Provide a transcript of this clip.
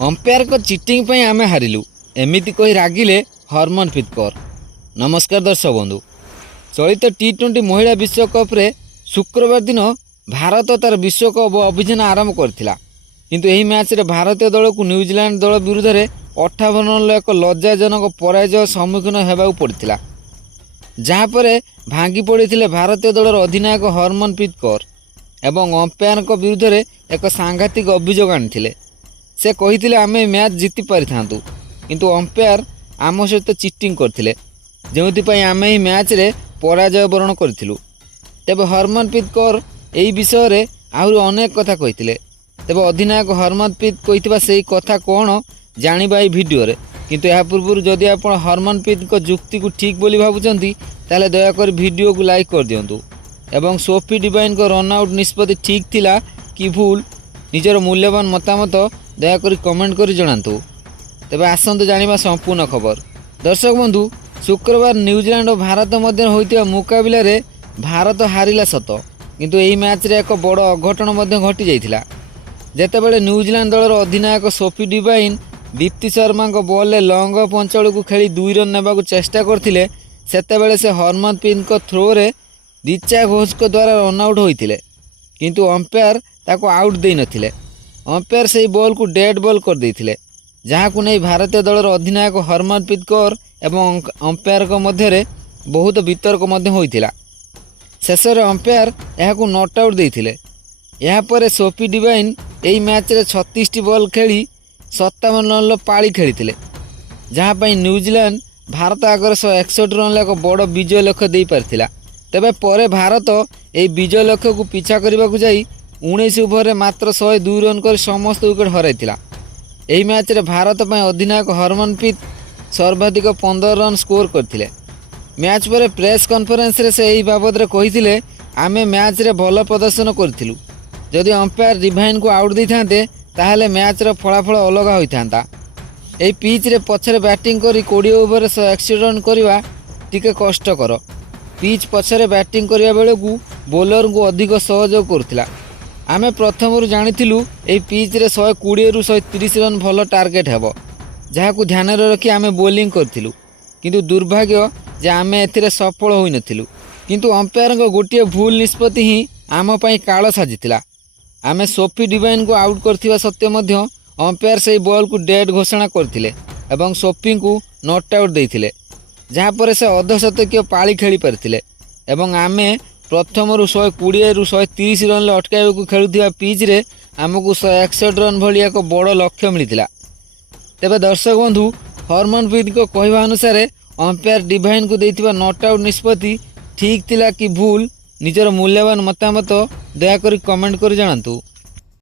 Umpire को cheating पे आमे हारिलु एमिति कही रागिले हरमनप्रीत कौर। नमस्कार दर्शक बंधु, चलित टी20 महिला विश्वकप रे शुक्रवार दिन भारत तार विश्वकप अभियान आरंभ करथिला। किंतु एही मैच रे भारतीय दल को न्यूजीलैंड दल विरुद्ध रे 58 रन एक लज्जाजनक पराजय सम्मुखीन हेबाकु पड़िथिला, जहाँ पर भांगी पड़े भारतीय दलर अधिनायक हरमनप्रीत कौर एवं अंपायर विरुद्ध रे एक सांघातिक अभियोग आनिथिले। से कही आमे मैच जीति पारि थांतु, किंतु अंपायर आम सहित चिटिंग करथिले, जोंथिपाई आमे ही मैच रे पराजय वरण करथिलु। तेबे हरमनप्रीत कौर एही विषय रे आहुरी अनेक कथा कहिथिले। तेबे अधिनायक हरमनप्रीत कहिथिबा सेही कथा कोन जानिबा एही भिडियो रे। किंतु या पूर्व जदि आपण हरमनप्रीत को जुक्ति को ठीक बोली भाबुचंती ताले दयाकर वीडियो को लाइक कर दियंतु एवं सोफी डिवाइन को रन आउट निष्पत्ति ठीक थिला कि भूल निजर मूल्यवान मतामत दयाकर कमेंट कर जणातु। तेबे आसंतु जानिबा संपूर्ण खबर। दर्शक बंधु, शुक्रवार न्यूजीलैंड और भारत मध्य होइतिबा मुकाबिला रे भारत हारिला सत, किंतु एही मैच रे एक बड़ अघटन मध्य घटी जाइथिला। जेतेबेले न्यूजीलैंड दलर अधिनायक सोफी डिवाइन दीप्ति शर्मा को बॉल ले लॉन्ग ऑफ अंचल को खेली 2 रन नेबा को चेष्टा करथिले, सेतेबेले से हरमनप्रीत को थ्रो रे रिचा घोष को द्वारा रन आउट होइथिले, किंतु अंपायर ताको आउट देई नथिले। अंपायर से बॉल को डेड बॉल कर देइथिले, जहाँ को नहीं भारतीय दलर अधिनायक हरमनप्रीत कौर एवं अंपायर को मध्य रे बहुत वितर्क मध्य होइथिला। शेष रे अंपायर यहाकू नॉट आउट देइथिले। यहाँ पर सोफी डिवाइन एही मैच रे 36 बॉल खेली 57 रन पाली खेली, जहाँ पर न्यूजीलैंड भारत आगर 161 रन एक बड़ विजय लक्ष्य दे पारिथिला। तेबे परे भारत एही विजय लक्ष्य को पीछा करने को जाई 19 ओवर में मात्र 102 रन कर समस्त विकेट हराइथिला। एही मैच रे भारत पय अधिनायक हरमनप्रीत सर्वाधिक 15 रन स्कोर करथिले। मैच पर प्रेस कॉन्फ्रेंस रे से एही बाबद रे कहिथिले, आमे मैच रे भल प्रदर्शन करथिलु। जदि अंपायर डिवाइन को आउट देइथांते ताहले मैच रो फलाफल अलग होइथांता। एही पिच रे पछरे बैटिंग करी 20 ओवर 161 रन करवा टिके कष्टकर। पिच पछरे बैटिंग करिया बेले को बॉलर को अधिक सहयोग करथिला। आमे प्रथमरु जानिथिलु एही पिच रे 120 रु 130 रन भल टार्गेट हेबो, जहाकू ध्यान रे रखी आमे बॉलिंग करथिलु। किंतु दुर्भाग्य जे आमे एथिरे सफल होई नथिलु। किंतु अंपायर को गोटिए भूल निष्पत्ति ही आम पई काळ साजिथिला। आमे सोफी डिवाइन को आउट करथिबा सत्य मध्य अंपायर से बॉल को डेड घोषणा करथिले एवं सोफी को नॉट आउट देइथिले, जहाँ पर से अर्धशतकीय पाली खेली पारिथिले एवं आमे प्रथमरु 120 रु 130 रन अटकाइबाकू खेलुथिबा पिच रे आमको 161 रन भली एक बड़ लक्ष्य मिलिथिला। तेबे दर्शक बंधु, हरमनप्रीत को कहवा अनुसार अंपायर डिवाइन को देइथिबा नॉट आउट निष्पत्ति ठीक थिला कि भूल निजर मूल्यवान मतामत दयाकरी कमेंट कर जणातु।